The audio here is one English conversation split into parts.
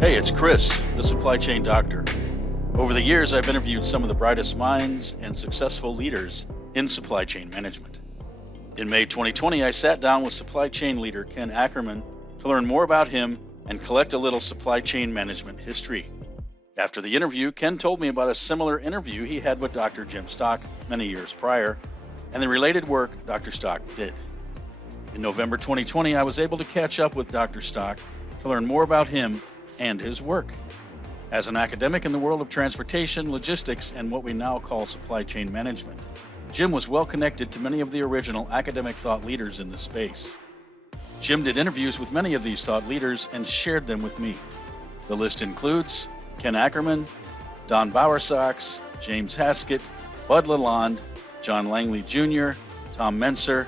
Hey, it's Chris, the supply chain doctor. Over the years, I've interviewed some of the brightest minds and successful leaders in supply chain management. In May 2020, I sat down with supply chain leader Ken Ackerman to learn more about him and collect a little supply chain management history. After the interview, Ken told me about a similar interview he had with Dr. Jim Stock many years prior and the related work Dr. Stock did. In November 2020, I was able to catch up with Dr. Stock to learn more about him and his work. As an academic in the world of transportation, logistics, and what we now call supply chain management, Jim was well connected to many of the original academic thought leaders in the space. Jim did interviews with many of these thought leaders and shared them with me. The list includes Ken Ackerman, Don Bowersox, James Haskett, Bud Lalonde, John Langley Jr., Tom Menser,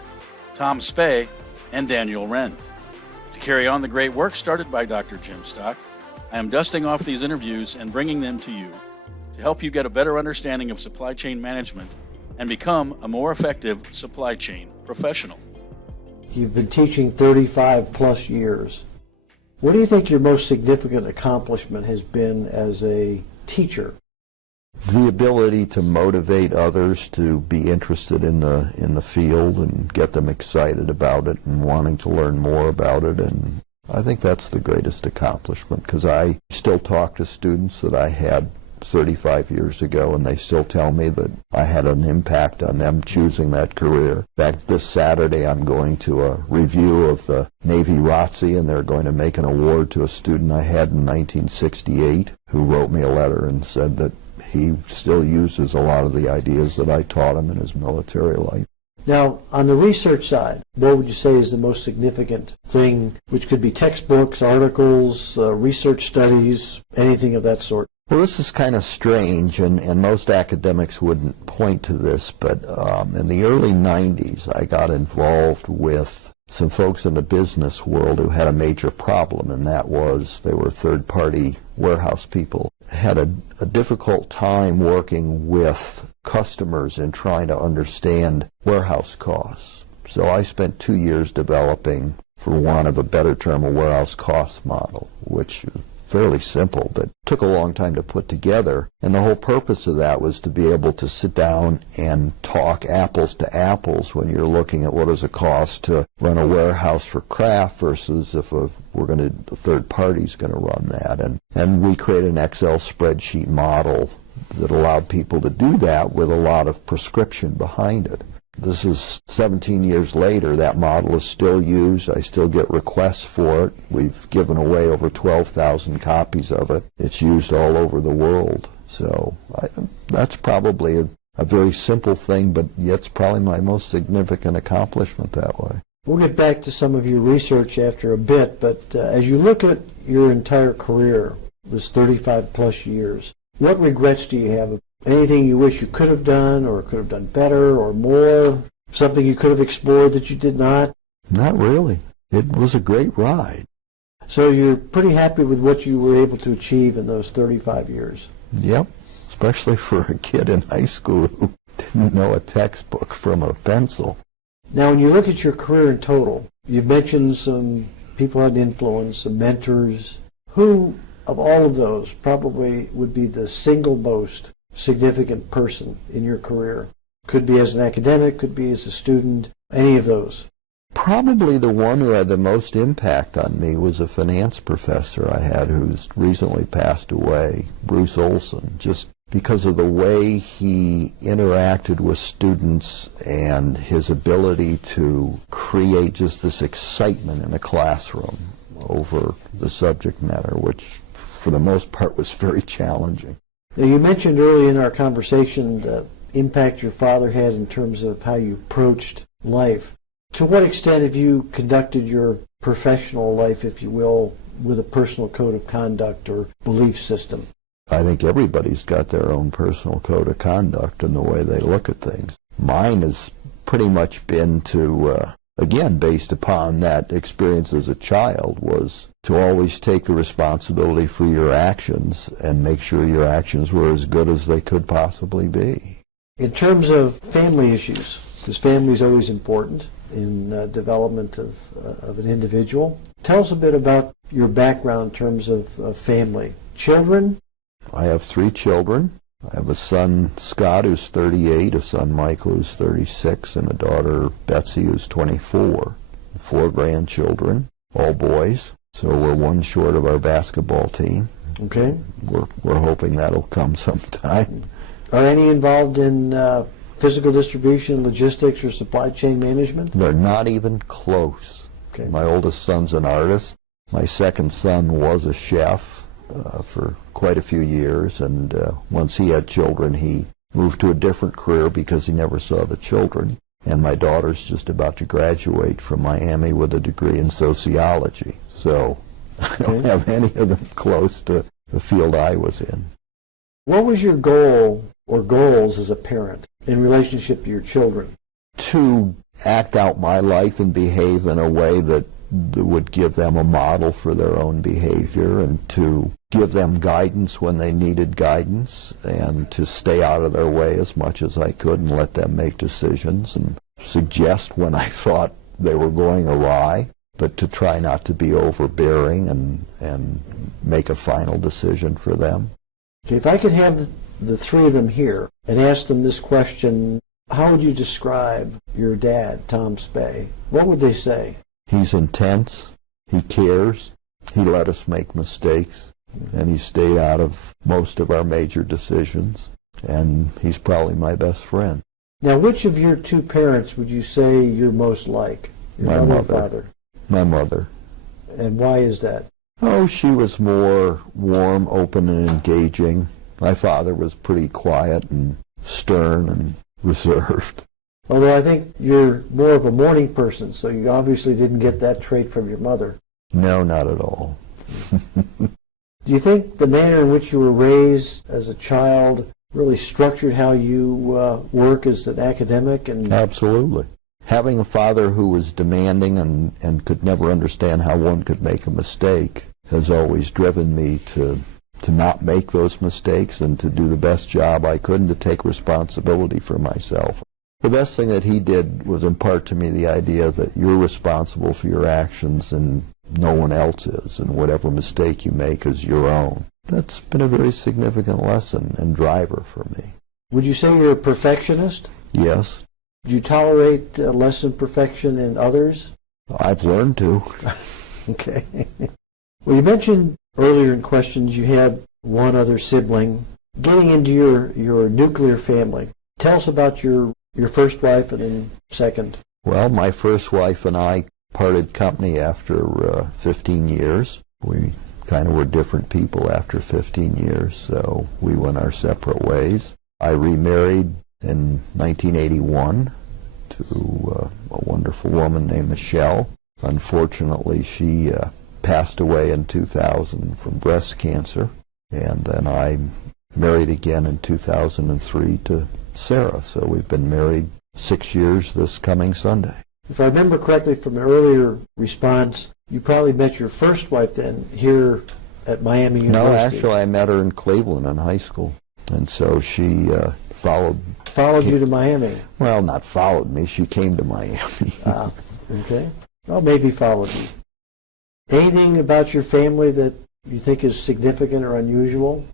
Tom Speh, and Daniel Wren. To carry on the great work started by Dr. Jim Stock, I am dusting off these interviews and bringing them to you to help you get a better understanding of supply chain management and become a more effective supply chain professional. You've been teaching 35 plus years. What do you think your most significant accomplishment has been as a teacher? The ability to motivate others to be interested in the field and get them excited about it and wanting to learn more about it. And I think that's the greatest accomplishment, because I still talk to students that I had 35 years ago, and they still tell me that I had an impact on them choosing that career. In fact, this Saturday I'm going to a review of the Navy ROTC, and they're going to make an award to a student I had in 1968 who wrote me a letter and said that he still uses a lot of the ideas that I taught him in his military life. Now, on the research side, what would you say is the most significant thing, which could be textbooks, articles, research studies, anything of that sort? Well, this is kind of strange, and most academics wouldn't point to this, but in the early 90s, I got involved with some folks in the business world who had a major problem, and that was they were third-party warehouse people. Had a difficult time working with customers and trying to understand warehouse costs. So I spent 2 years developing, for want of a better term, a warehouse cost model, which is fairly simple, but took a long time to put together. And the whole purpose of that was to be able to sit down and talk apples to apples when you're looking at what is a cost to run a warehouse for craft versus if a third party's going to run that. And we created an Excel spreadsheet model that allowed people to do that with a lot of prescription behind it. This is 17 years later. That model is still used. I still get requests for it. We've given away over 12,000 copies of it. It's used all over the world. So that's probably a very simple thing, but yet it's probably my most significant accomplishment that way. We'll get back to some of your research after a bit, but as you look at your entire career, this 35 plus years, what regrets do you have? Anything you wish you could have done or could have done better or more? Something you could have explored that you did not? Not really. It was a great ride. So you're pretty happy with what you were able to achieve in those 35 years? Yep, especially for a kid in high school who didn't know a textbook from a pencil. Now, when you look at your career in total, you've mentioned some people had influence, some mentors. Who of all of those probably would be the single most significant person in your career? Could be as an academic, could be as a student, any of those. Probably the one who had the most impact on me was a finance professor I had who's recently passed away, Bruce Olson, just because of the way he interacted with students and his ability to create just this excitement in a classroom over the subject matter, which for the most part was very challenging. Now, you mentioned early in our conversation the impact your father had in terms of how you approached life. To what extent have you conducted your professional life, if you will, with a personal code of conduct or belief system? I think everybody's got their own personal code of conduct in the way they look at things. Mine has pretty much been to, again, based upon that experience as a child, was to always take the responsibility for your actions and make sure your actions were as good as they could possibly be. In terms of family issues, because family is always important in development of an individual, Tell us a bit about your background in terms of family. Children? I have 3 children. I have a son, Scott, who's 38, a son, Michael, who's 36, and a daughter, Betsy, who's 24. 4 grandchildren, all boys. So we're one short of our basketball team. Okay. We're hoping that'll come sometime. Are any involved in physical distribution, logistics, or supply chain management? They're not even close. Okay. My oldest son's an artist. My second son was a chef for quite a few years, and once he had children, he moved to a different career because he never saw the children. And my daughter's just about to graduate from Miami with a degree in sociology. So I don't have any of them close to the field I was in. What was your goal or goals as a parent in relationship to your children? To act out my life and behave in a way that would give them a model for their own behavior, and to give them guidance when they needed guidance, and to stay out of their way as much as I could and let them make decisions and suggest when I thought they were going awry, but to try not to be overbearing and make a final decision for them. Okay, if I could have the 3 of them here and ask them this question, how would you describe your dad, Tom Speh? What would they say? He's intense, he cares, he let us make mistakes, and he stayed out of most of our major decisions, and he's probably my best friend. Now, which of your 2 parents would you say you're most like? Your mother or father? My mother. And why is that? Oh, she was more warm, open, and engaging. My father was pretty quiet and stern and reserved. Although I think you're more of a morning person, so you obviously didn't get that trait from your mother. No, not at all. Do you think the manner in which you were raised as a child really structured how you work as an academic? Absolutely. Having a father who was demanding and could never understand how one could make a mistake has always driven me to not make those mistakes and to do the best job I could and to take responsibility for myself. The best thing that he did was impart to me the idea that you're responsible for your actions and no one else is, and whatever mistake you make is your own. That's been a very significant lesson and driver for me. Would you say you're a perfectionist? Yes. Do you tolerate less than perfection in others? I've learned to. Okay. Well, you mentioned earlier in questions you had one other sibling. Getting into your nuclear family, tell us about your first wife and then second. Well, my first wife and I parted company after 15 years. We kind of were different people after 15 years, so we went our separate ways. I remarried in 1981 to a wonderful woman named Michelle. Unfortunately, she passed away in 2000 from breast cancer, and then I married again in 2003 to Sarah. So we've been married 6 years this coming Sunday. If I remember correctly from the earlier response, you probably met your first wife then here at Miami University. No, actually I met her in Cleveland in high school, and so she followed you to Miami. Well, not followed me. She came to Miami. Okay. Well, maybe followed you. Anything about your family that you think is significant or unusual?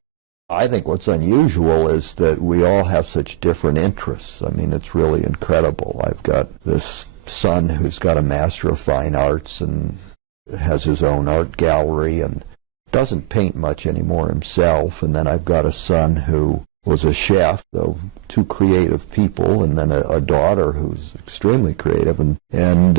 I think what's unusual is that we all have such different interests. I mean, it's really incredible. I've got this son who's got a Master of Fine Arts and has his own art gallery and doesn't paint much anymore himself. And then I've got a son who was a chef, so 2 creative people, and then a daughter who's extremely creative and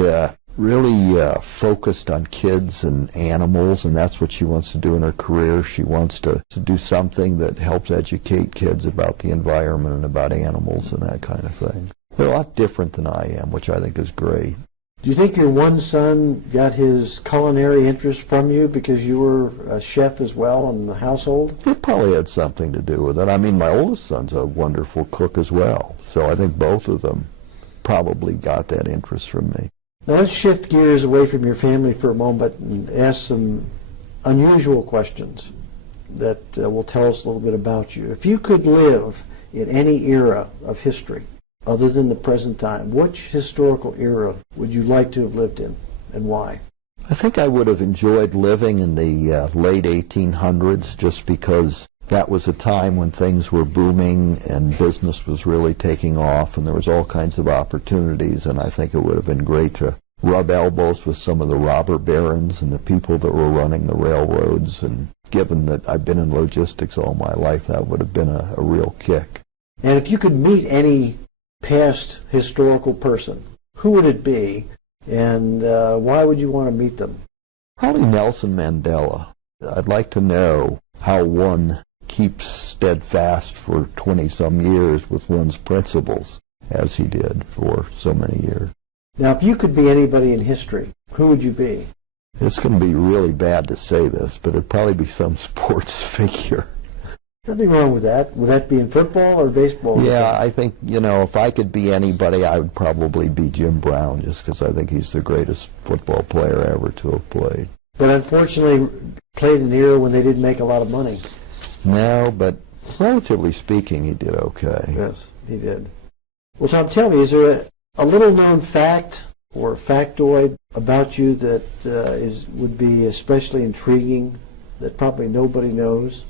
really focused on kids and animals, and that's what she wants to do in her career. She wants to do something that helps educate kids about the environment and about animals and that kind of thing. They're a lot different than I am, which I think is great. Do you think your one son got his culinary interest from you because you were a chef as well in the household? It probably had something to do with it. I mean, my oldest son's a wonderful cook as well, so I think both of them probably got that interest from me. Now let's shift gears away from your family for a moment and ask some unusual questions that will tell us a little bit about you. If you could live in any era of history other than the present time, which historical era would you like to have lived in and why? I think I would have enjoyed living in the late 1800s just because that was a time when things were booming and business was really taking off and there was all kinds of opportunities, and I think it would have been great to rub elbows with some of the robber barons and the people that were running the railroads, and given that I've been in logistics all my life, that would have been a real kick. And if you could meet any past historical person, who would it be, and why would you want to meet them? Probably Nelson Mandela. I'd like to know how one keeps steadfast for 20-some years with one's principles, as he did for so many years. Now, if you could be anybody in history, who would you be? It's going to be really bad to say this, but it'd probably be some sports figure. Nothing wrong with that. Would that be in football or baseball? Yeah, I think, if I could be anybody, I would probably be Jim Brown, just because I think he's the greatest football player ever to have played. But unfortunately, played in an era when they didn't make a lot of money. No, but relatively speaking, he did okay. Yes, he did. Well, Tom, tell me, is there a little-known fact or factoid about you that would be especially intriguing that probably nobody knows?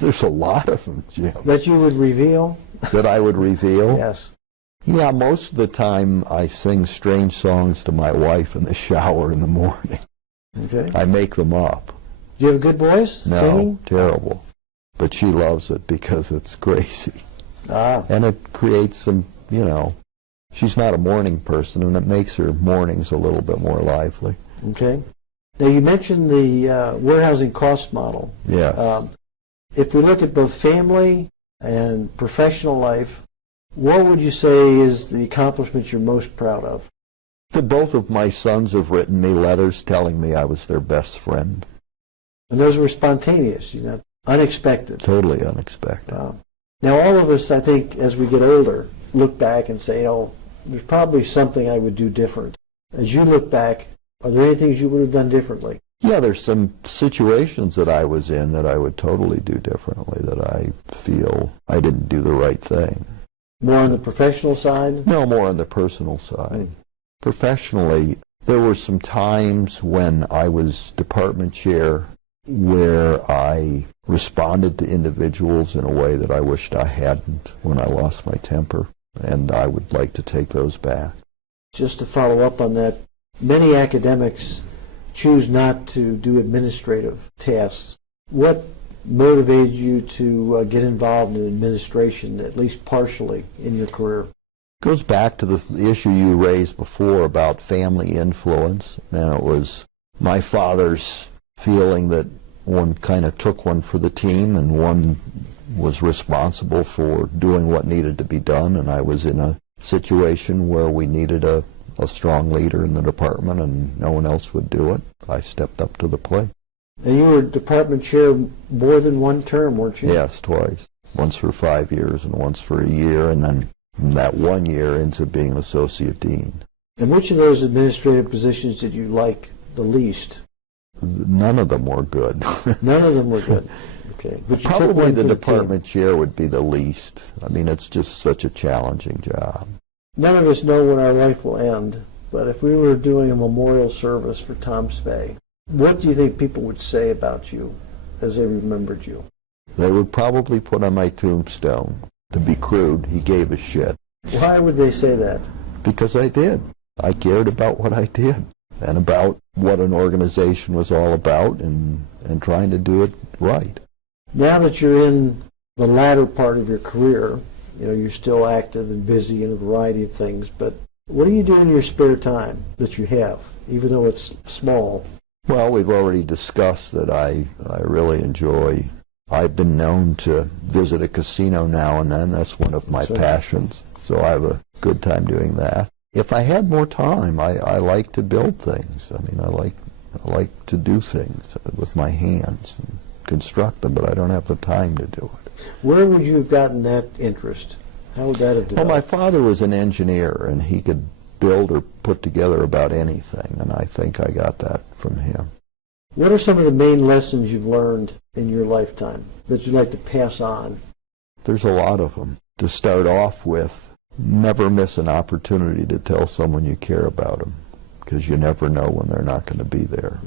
There's a lot of them, Jim. That you would reveal? That I would reveal? Yes. Yeah, most of the time I sing strange songs to my wife in the shower in the morning. Okay. I make them up. Do you have a good voice? No, singing? terrible. But she loves it because it's crazy. Ah. And it creates some, she's not a morning person, and it makes her mornings a little bit more lively. Okay. Now, you mentioned the warehousing cost model. Yes. If we look at both family and professional life, what would you say is the accomplishment you're most proud of? Both of my sons have written me letters telling me I was their best friend. And those were spontaneous, unexpected. Totally unexpected. Now, all of us, I think, as we get older, look back and say, there's probably something I would do different. As you look back, are there any things you would have done differently? Yeah, there's some situations that I was in that I would totally do differently, that I feel I didn't do the right thing. More on the professional side? No, more on the personal side. Professionally, there were some times when I was department chair where I responded to individuals in a way that I wished I hadn't when I lost my temper, and I would like to take those back. Just to follow up on that, many academics choose not to do administrative tasks. What motivated you to get involved in administration, at least partially, in your career? Goes back to the issue you raised before about family influence, and it was my father's feeling that one kind of took one for the team and one was responsible for doing what needed to be done, and I was in a situation where we needed a strong leader in the department and no one else would do it. I stepped up to the plate. And you were department chair more than one term, weren't you? Yes, twice. Once for 5 years and once for a year, and then from that 1 year into being associate dean. And which of those administrative positions did you like the least? None of them were good. None of them were good. Okay. But you took Probably one the for department chair would be the least. I mean, it's just such a challenging job. None of us know when our life will end, but if we were doing a memorial service for Tom Speh, what do you think people would say about you as they remembered you? They would probably put on my tombstone, to be crude, he gave a shit. Why would they say that? Because I did. I cared about what I did and about what an organization was all about and trying to do it right. Now that you're in the latter part of your career, you're still active and busy in a variety of things, but what do you do in your spare time that you have, even though it's small? Well, we've already discussed that I really enjoy. I've been known to visit a casino now and then. That's one of my passions, so I have a good time doing that. If I had more time, I like to build things. I mean, I like to do things with my hands and construct them, but I don't have the time to do it. Where would you have gotten that interest? How would that have developed? Well, my father was an engineer, and he could build or put together about anything, and I think I got that from him. What are some of the main lessons you've learned in your lifetime that you'd like to pass on? There's a lot of them. To start off with, never miss an opportunity to tell someone you care about them, because you never know when they're not going to be there.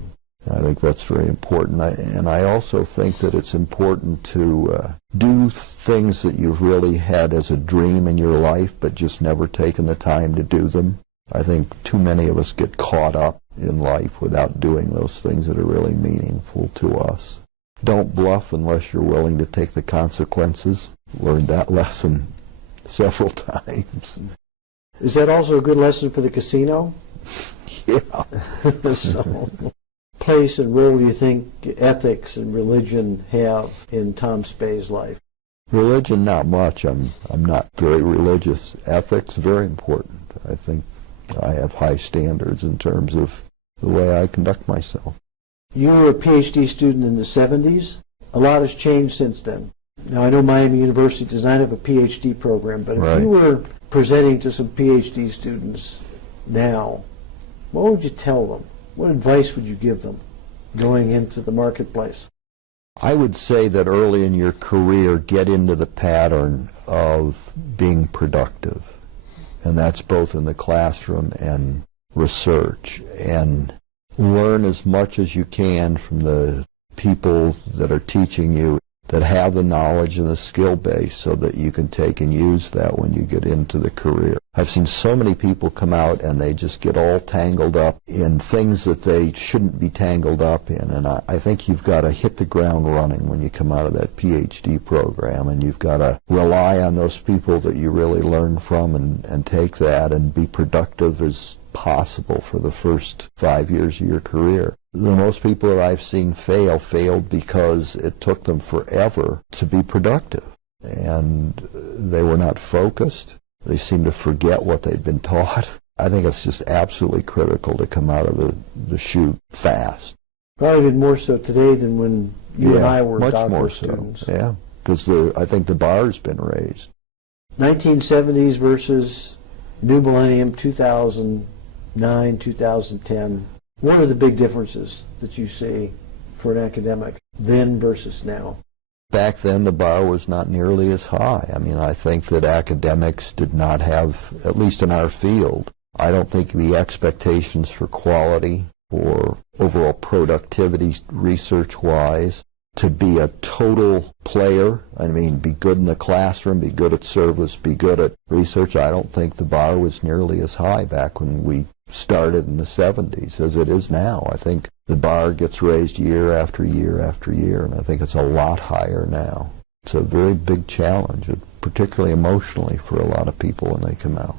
I think that's very important. And I also think that it's important to do things that you've really had as a dream in your life, but just never taken the time to do them. I think too many of us get caught up in life without doing those things that are really meaningful to us. Don't bluff unless you're willing to take the consequences. Learned that lesson several times. Is that also a good lesson for the casino? Yeah. So, place and role do you think ethics and religion have in Tom Speh's life? Religion, not much. I'm not very religious. Ethics, very important. I think I have high standards in terms of the way I conduct myself. You were a PhD student in the 70s. A lot has changed since then. Now, I know Miami University does not have a PhD program, but if you were presenting to some PhD students now, what would you tell them? What advice would you give them going into the marketplace? I would say that early in your career, get into the pattern of being productive. And that's both in the classroom and research. And learn as much as you can from the people that are teaching you, that have the knowledge and the skill base, so that you can take and use that when you get into the career. I've seen so many people come out and they just get all tangled up in things that they shouldn't be tangled up in. And I think you've got to hit the ground running when you come out of that PhD program, and you've got to rely on those people that you really learn from and take that and be productive as possible for the first 5 years of your career. The most people that I've seen failed because it took them forever to be productive. And they were not focused. They seemed to forget what they'd been taught. I think it's just absolutely critical to come out of the chute fast. Probably even more so today than when you and I were much doctoral more students. So, yeah, because I think the bar's been raised. 1970s versus new millennium, 2009, 2010. What are the big differences that you see for an academic then versus now? Back then, the bar was not nearly as high. I mean, I think that academics did not have, at least in our field, I don't think the expectations for quality or overall productivity research-wise, to be a total player, I mean, be good in the classroom, be good at service, be good at research, I don't think the bar was nearly as high back when we started in the 70s as it is now. I think the bar gets raised year after year after year, and I think it's a lot higher now. It's a very big challenge, particularly emotionally for a lot of people when they come out.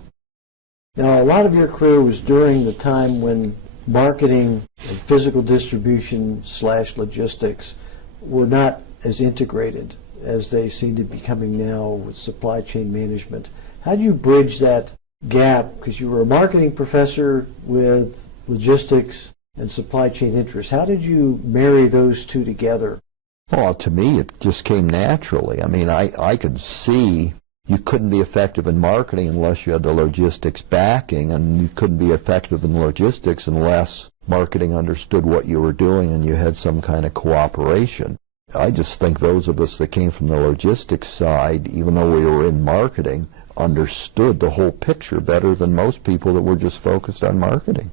Now, a lot of your career was during the time when marketing and physical distribution / logistics were not as integrated as they seem to be becoming now with supply chain management. How do you bridge that gap? Because you were a marketing professor with logistics and supply chain interests. How did you marry those two together? Well, to me, it just came naturally. I mean, I could see you couldn't be effective in marketing unless you had the logistics backing, and you couldn't be effective in logistics unless marketing understood what you were doing and you had some kind of cooperation. I just think those of us that came from the logistics side, even though we were in marketing, understood the whole picture better than most people that were just focused on marketing.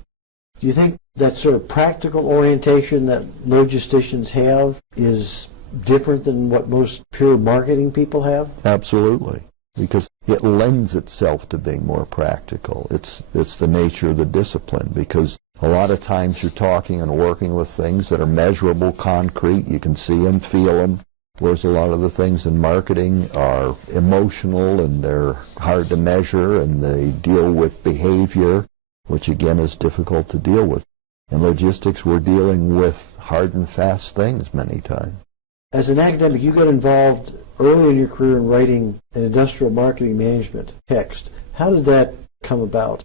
Do you think that sort of practical orientation that logisticians have is different than what most pure marketing people have? Absolutely, because it lends itself to being more practical. It's the nature of the discipline, because a lot of times you're talking and working with things that are measurable, concrete, you can see them, feel them, whereas a lot of the things in marketing are emotional and they're hard to measure and they deal with behavior, which again is difficult to deal with. In logistics, we're dealing with hard and fast things many times. As an academic, you got involved early in your career in writing an industrial marketing management text. How did that come about?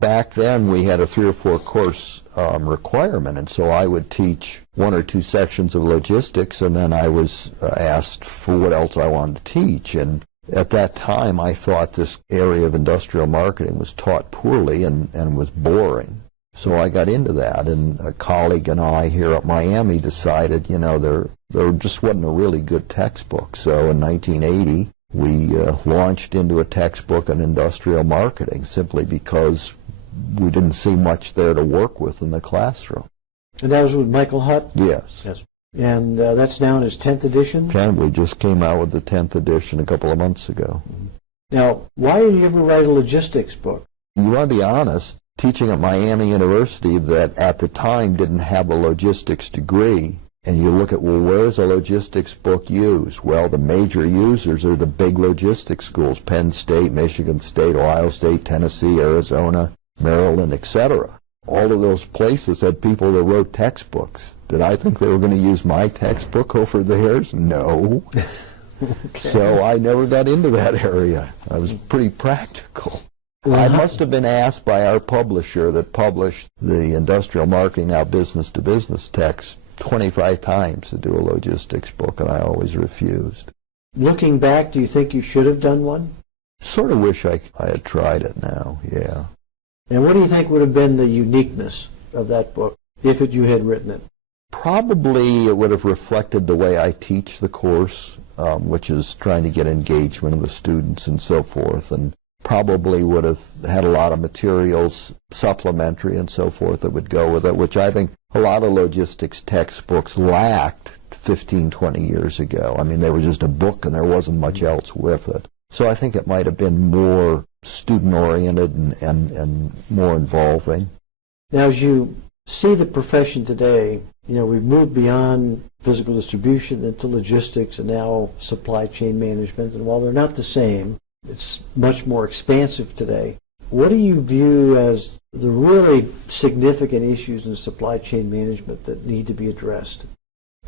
Back then, we had a 3 or 4 course requirement, and so I would teach 1 or 2 sections of logistics, and then I was asked for what else I wanted to teach. And at that time, I thought this area of industrial marketing was taught poorly and was boring. So I got into that, and a colleague and I here at Miami decided, there just wasn't a really good textbook. So in 1980, we launched into a textbook on industrial marketing simply because we didn't see much there to work with in the classroom. And that was with Michael Hutt? Yes. Yes. And that's now in his 10th edition? We just came out with the 10th edition a couple of months ago. Now, why did you ever write a logistics book? You want to be honest, teaching at Miami University that at the time didn't have a logistics degree, and you look at, well, where's a logistics book used? Well, the major users are the big logistics schools, Penn State, Michigan State, Ohio State, Tennessee, Arizona, Maryland, etc. All of those places had people that wrote textbooks. Did I think they were going to use my textbook over theirs? No. Okay. So I never got into that area. I was pretty practical. I must have been asked by our publisher that published the Industrial Marketing Now Business to Business text 25 times to do a logistics book, and I always refused. Looking back, do you think you should have done one? Sort of wish I had tried it now, yeah. And what do you think would have been the uniqueness of that book if you had written it? Probably it would have reflected the way I teach the course, which is trying to get engagement of the students and so forth, and probably would have had a lot of materials, supplementary and so forth, that would go with it, which I think a lot of logistics textbooks lacked 15, 20 years ago. I mean, they were just a book and there wasn't much else with it. So I think it might have been more student-oriented and more involving. Now, as you see the profession today, we've moved beyond physical distribution into logistics and now supply chain management, and while they're not the same, it's much more expansive today. What do you view as the really significant issues in supply chain management that need to be addressed?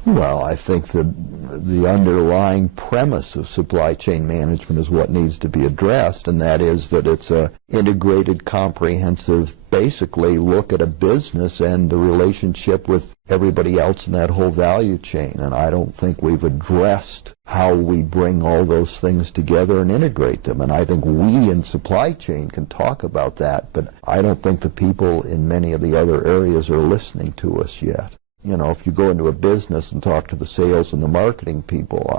Well, I think the underlying premise of supply chain management is what needs to be addressed, and that is that it's a integrated, comprehensive, basically look at a business and the relationship with everybody else in that whole value chain. And I don't think we've addressed how we bring all those things together and integrate them. And I think we in supply chain can talk about that, but I don't think the people in many of the other areas are listening to us yet. If you go into a business and talk to the sales and the marketing people,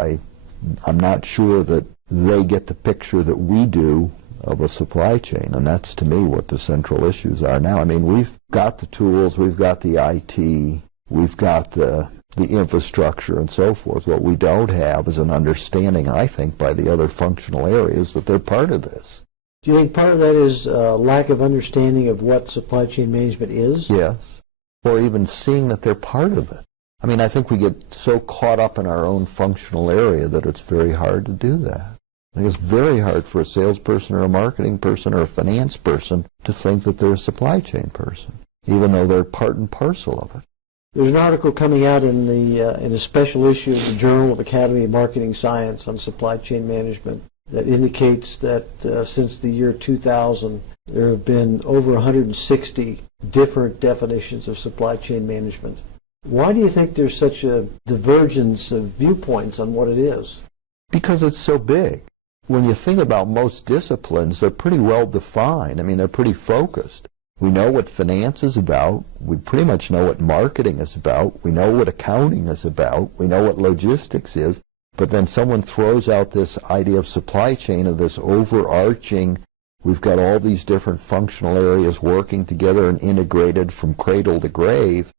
I'm not sure that they get the picture that we do of a supply chain, and that's to me what the central issues are now. I mean, we've got the tools, we've got the IT, we've got the infrastructure and so forth. What we don't have is an understanding, I think, by the other functional areas that they're part of this. Do you think part of that is a lack of understanding of what supply chain management is? Yes. Or even seeing that they're part of it. I mean, I think we get so caught up in our own functional area that it's very hard to do that. I think it's very hard for a salesperson or a marketing person or a finance person to think that they're a supply chain person, even though they're part and parcel of it. There's an article coming out in a special issue of the Journal of Academy of Marketing Science on supply chain management that indicates that since the year 2000, there have been over 160 different definitions of supply chain management. Why do you think there's such a divergence of viewpoints on what it is? Because it's so big. When you think about most disciplines, they're pretty well defined. I mean, they're pretty focused. We know what finance is about. We pretty much know what marketing is about. We know what accounting is about. We know what logistics is. But then someone throws out this idea of supply chain, of this overarching, we've got all these different functional areas working together and integrated from cradle to grave.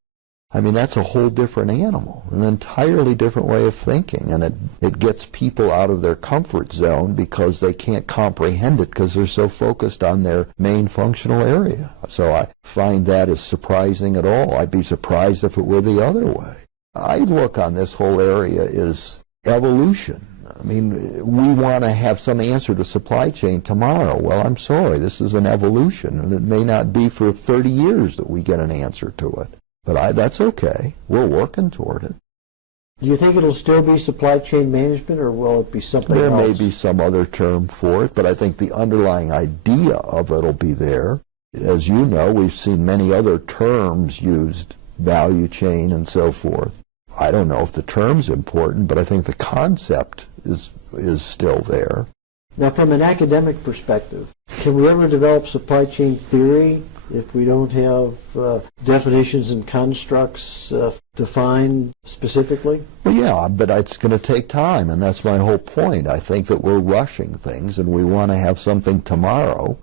I mean, that's a whole different animal, an entirely different way of thinking. And it gets people out of their comfort zone because they can't comprehend it because they're so focused on their main functional area. So I find that as surprising at all. I'd be surprised if it were the other way. I look on this whole area as evolution. I mean, we want to have some answer to supply chain tomorrow. Well, I'm sorry, this is an evolution, and it may not be for 30 years that we get an answer to it. But that's okay. We're working toward it. Do you think it'll still be supply chain management, or will it be something else? There may be some other term for it, but I think the underlying idea of it will be there. As you know, we've seen many other terms used, value chain and so forth. I don't know if the term's important, but I think the concept is still there. Now, from an academic perspective, can we ever develop supply chain theory if we don't have definitions and constructs defined specifically? Well, yeah, but it's going to take time, and that's my whole point. I think that we're rushing things, and we want to have something tomorrow.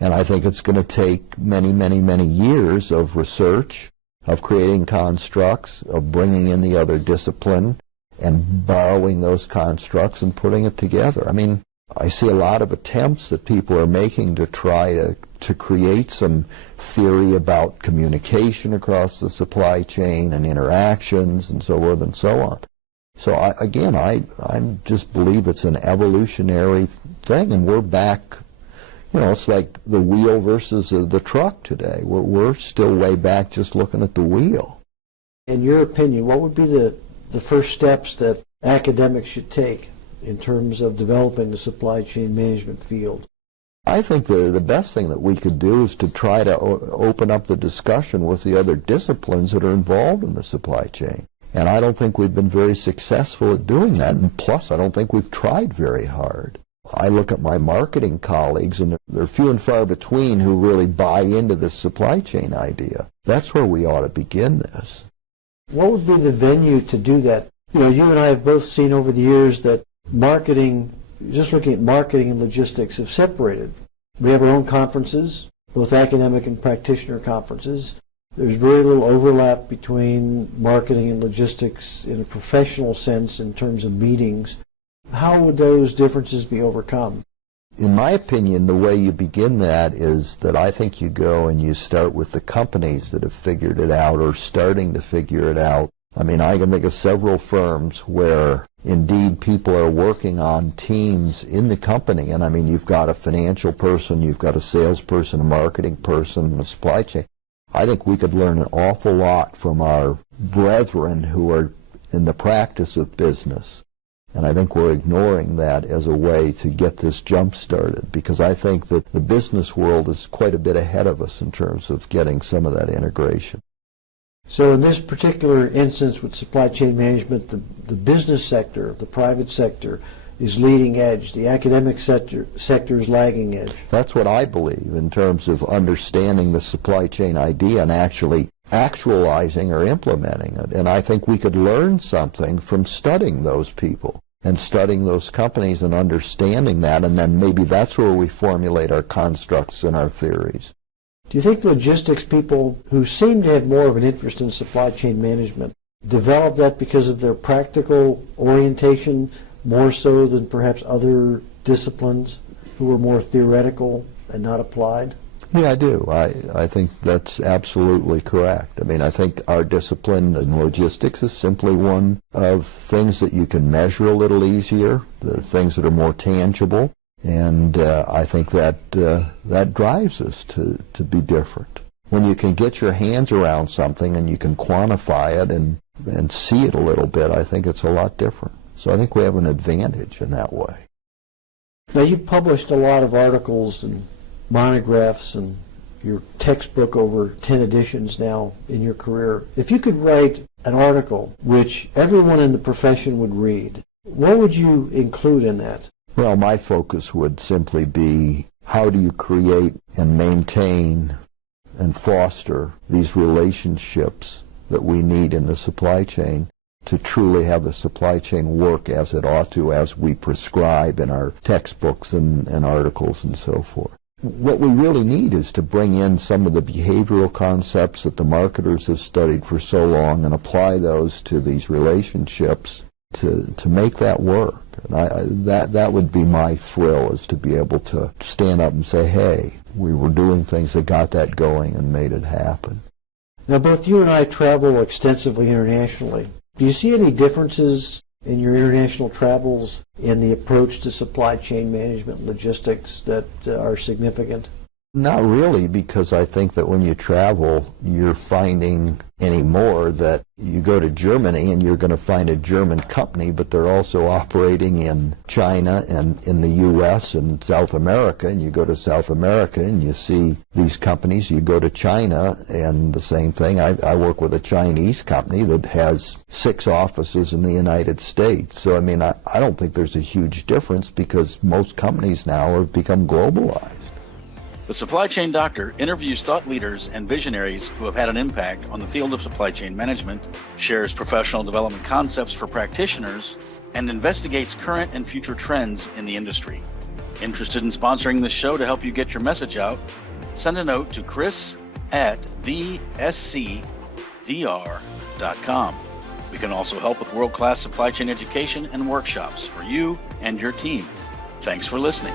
And I think it's going to take many, many, many years of research, of creating constructs, of bringing in the other discipline and borrowing those constructs and putting it together. I mean, I see a lot of attempts that people are making to try to create some theory about communication across the supply chain and interactions and so forth and so on. So I just believe it's an evolutionary thing, and we're back, it's like the wheel versus the truck today. We're still way back just looking at the wheel. In your opinion, what would be the first steps that academics should take in terms of developing the supply chain management field? I think the best thing that we could do is to try to open up the discussion with the other disciplines that are involved in the supply chain. And I don't think we've been very successful at doing that. And plus, I don't think we've tried very hard. I look at my marketing colleagues, and they're few and far between who really buy into this supply chain idea. That's where we ought to begin this. What would be the venue to do that? You and I have both seen over the years that marketing, just looking at marketing and logistics, have separated. We have our own conferences, both academic and practitioner conferences. There's very little overlap between marketing and logistics in a professional sense in terms of meetings. How would those differences be overcome? In my opinion, the way you begin that is that I think you go and you start with the companies that have figured it out or starting to figure it out. I mean, I can think of several firms where indeed people are working on teams in the company. And I mean, you've got a financial person, you've got a salesperson, a marketing person, and a supply chain. I think we could learn an awful lot from our brethren who are in the practice of business. And I think we're ignoring that as a way to get this jump started, because I think that the business world is quite a bit ahead of us in terms of getting some of that integration. So in this particular instance with supply chain management, the business sector, the private sector, is leading edge. The academic sector is lagging edge. That's what I believe in terms of understanding the supply chain idea and actually actualizing or implementing it. And I think we could learn something from studying those people and studying those companies and understanding that, and then maybe that's where we formulate our constructs and our theories. Do you think logistics people who seem to have more of an interest in supply chain management develop that because of their practical orientation more so than perhaps other disciplines who are more theoretical and not applied? Yeah, I do. I think that's absolutely correct. I mean, I think our discipline in logistics is simply one of things that you can measure a little easier, the things that are more tangible. And I think that that drives us to be different. When you can get your hands around something and you can quantify it and see it a little bit, I think it's a lot different. So I think we have an advantage in that way. Now, you've published a lot of articles and monographs and your textbook over 10 editions now in your career. If you could write an article which everyone in the profession would read, what would you include in that? Well, my focus would simply be how do you create and maintain and foster these relationships that we need in the supply chain to truly have the supply chain work as it ought to, as we prescribe in our textbooks and articles and so forth. What we really need is to bring in some of the behavioral concepts that the marketers have studied for so long and apply those to these relationships to make that work. And that would be my thrill, is to be able to stand up and say, hey, we were doing things that got that going and made it happen. Now, both you and I travel extensively internationally. Do you see any differences in your international travels in the approach to supply chain management and logistics that are significant? Not really, because I think that when you travel, you're finding anymore that you go to Germany and you're going to find a German company, but they're also operating in China and in the U.S. and South America, and you go to South America and you see these companies. You go to China and the same thing. I work with a Chinese company that has 6 offices in the United States. So, I mean, I don't think there's a huge difference because most companies now have become globalized. The Supply Chain Doctor interviews thought leaders and visionaries who have had an impact on the field of supply chain management, shares professional development concepts for practitioners, and investigates current and future trends in the industry. Interested in sponsoring this show to help you get your message out? Send a note to chris@thescdr.com. We can also help with world-class supply chain education and workshops for you and your team. Thanks for listening.